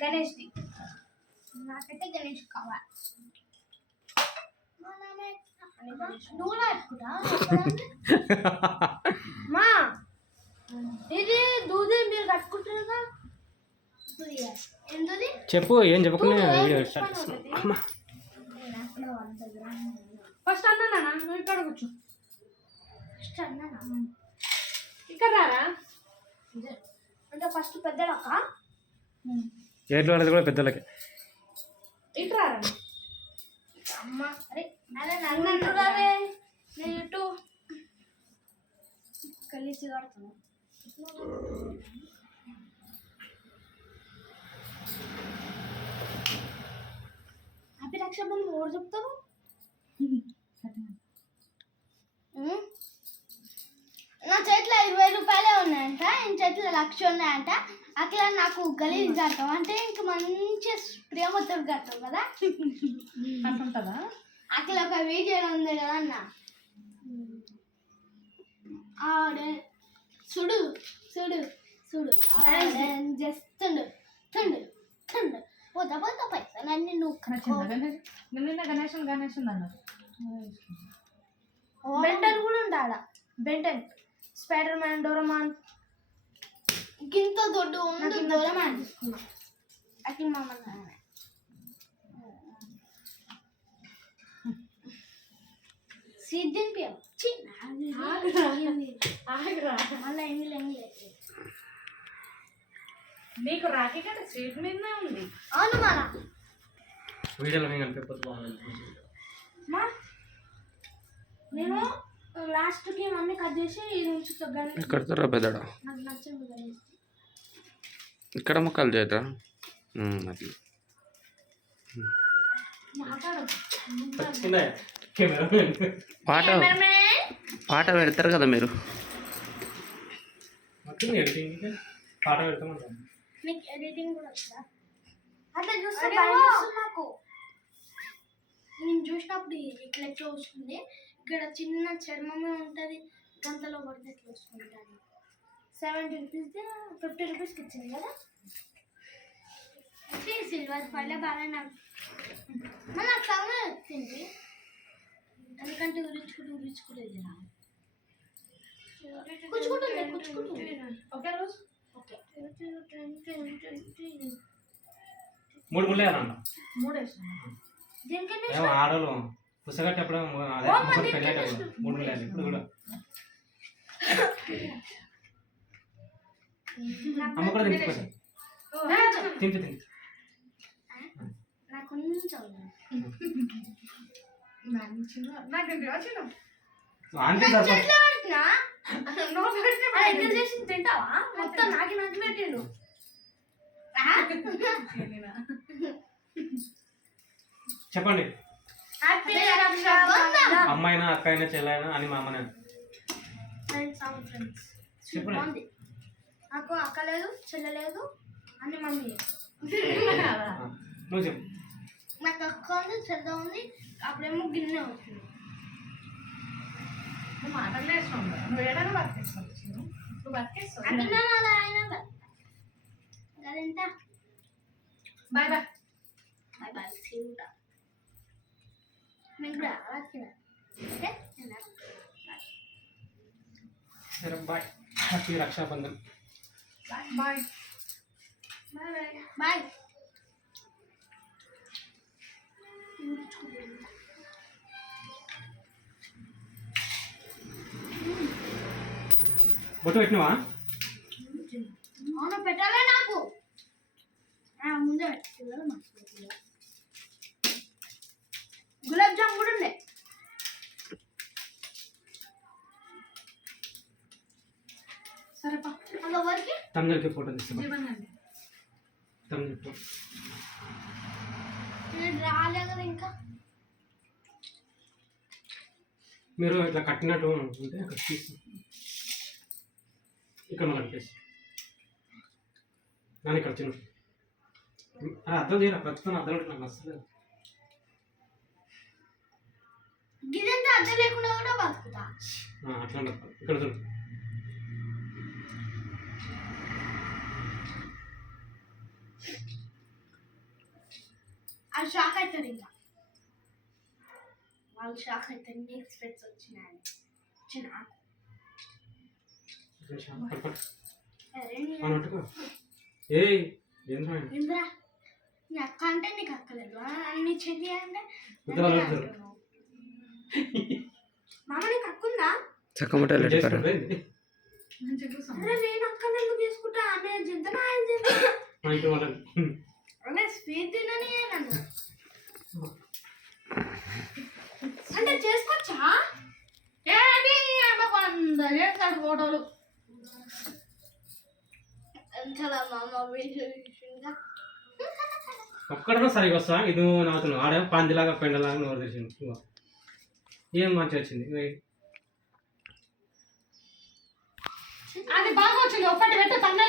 గణేష్ది. నాకైతే గణేష్ కావాలి. నువ్వు నాటుకుంటా మా ఇది దూది మీరు చెప్పు ఏం చెప్పకుండా వీడియో స్టార్ట్ చేస్తున్నాం అమ్మా. ఫస్ట్ అన్నా నువ్వు ఇక్కడ కూర్చో. ఫస్ట్ అన్నా ఇక్కడ రారా? అంటే ఫస్ట్ పెద్దలక్క ఏట్లు అనేది కూడా పెద్దలకి ఇటు రారా? అమ్మ అరే నన్ను రావే. నేను ఇటు కలిసి కడుతున్నా. హ్యాపీ రక్షాబంధన్ ఎవరు లక్ష ఉన్నాయంట అట్లా నాకు గలీజ్ కడతాం అంటే ఇంక మంచి ప్రేమతో కడతాం కదా. అంటుంటుందా? అట్లా ఒక వీడియో ఉంది కదా అన్న. ఆడే చూడు చూడు చూడు. చేస్తుండు తుండు తుండు పోతా పోతా పైసలు అన్ని నువ్వు నిన్న గణేషన్ గణేషన్ అన్నారు. బెంటన్ కూడా ఉండాలా? Ben Ten. Spider Man Doraemon. ఇంత దొడ్డు ఉంది డోరమాన్ అట్లా మమ్మల్ని సీజన్ పియం ఆగరా మళ్ళీ ఏమి లేదు నీకు రాఖీ కదా స్వీట్ మీదనే ఉంది. అవును మన వీడియోలో మేము మా? నేను లాస్ట్కి మమ్మీ కట్ చేసి ఇది ఉంచుతా గణేష్ ఎక్కడ పెద్దడా? ఇక్కడ ముక్కలు చేద్దా. మాట్లాడు. పాట పాట పెడతారు కదా మీరు? పాట నేను చూసినప్పుడు ఇట్లా వస్తుంది? ఇక్కడ చిన్న చర్మమే ఉంటుంది. గంతలో పడితే ఎట్లా వస్తుంటాను సెవెంటీ రూపీస్ ఫిఫ్టీ రూపీస్కి ఇచ్చింది కదా? సిల్వర్ పళ్ళ బాగా నాకు నాకు సగమే వచ్చింది. ఎందుకంటే ఉరించుకుంటూ ఉరించుకోలేదు కూర్చుకుంటుంది కూర్చుకుంటుంది. ఒకే రోజు? ఓకే. మూడు ముళ్ళే అన్న మూడు వేసిన? అదే పెళ్ళేటప్పుడు మూడు ముళ్ళే ఇప్పుడు కూడా. అమ్మ కూడా తింటు తింటు నాకు కొంచెం తింటావా? మొత్తం నాకి నచ్చి పెట్టిండు. తినేనా? చెప్పండి. అమ్మాయినా అక్క అయినా చెల్లైనా అని మా అమ్మనే. బాగుంది. నాకు అక్క లేదు చెల్లె లేదు అన్ని మమ్మీ ఆ, నువ్వు చెప్పు. నాకు అక్క ఉంది చెల్ల ఉంది అప్పుడేమో గిన్నె వచ్చింది. నువ్వు మాటలు వేసినావు కదా. నువ్వు ఏడైనా బతికేస్తావు చిన్ను. నువ్వు బతికేస్తావు. అట్లా అలా అయినా అదెంత బాయ్ బాయ్. బాయ్ బాయ్ సీవుడా మీకు కూడా వచ్చిన ఓకే సరే బాయ్ తమిళకి ఫోటో తీస్తావా జీవన్ అండి తమిళ ఫోటో నేను రాలే కదా ఇంకా. మీరు ఇట్లా కట్టినట్టు ఉంటే అక్కడ తీసి ఇక్కడ మళ్ళీ కట్టేసి నన్ను ఇక్కడ చిన్న అరే అర్థం చేయరా? ప్రతితో అర్థం అంటే నాకు నచ్చలేదు అట్లా ఇక్కడ చూడు అది షాక్ అవుతుంది ఇంకా. వాళ్ళు షాక్ అవుతుంది నెక్స్ట్ స్పెట్స్ వచ్చినాయని వచ్చిన ఇంద్రా నీ అక్క అంటే నీకు అక్కలేదు. నీ చెల్లి అంటే మామ నీకు అక్క నేను తీసుకుంటా? ఆమె స్వీట్ తినని అంటే చేసుకోవచ్చా? ఏది వంద చేస్తాడు ఫోటోలు. ఎంతలా మామ వీడియో చూసిందా ఒక్కడనో సరిగా వస్తా? ఇది నువ్వు నవ్వుతున్నావు ఆడే పందిలాగా పెండలాగా నోరు తెచ్చింది. ఏం మంచిగా వచ్చింది. అది బాగా వచ్చింది. ఒక్కటి పెట్టి తమ్మి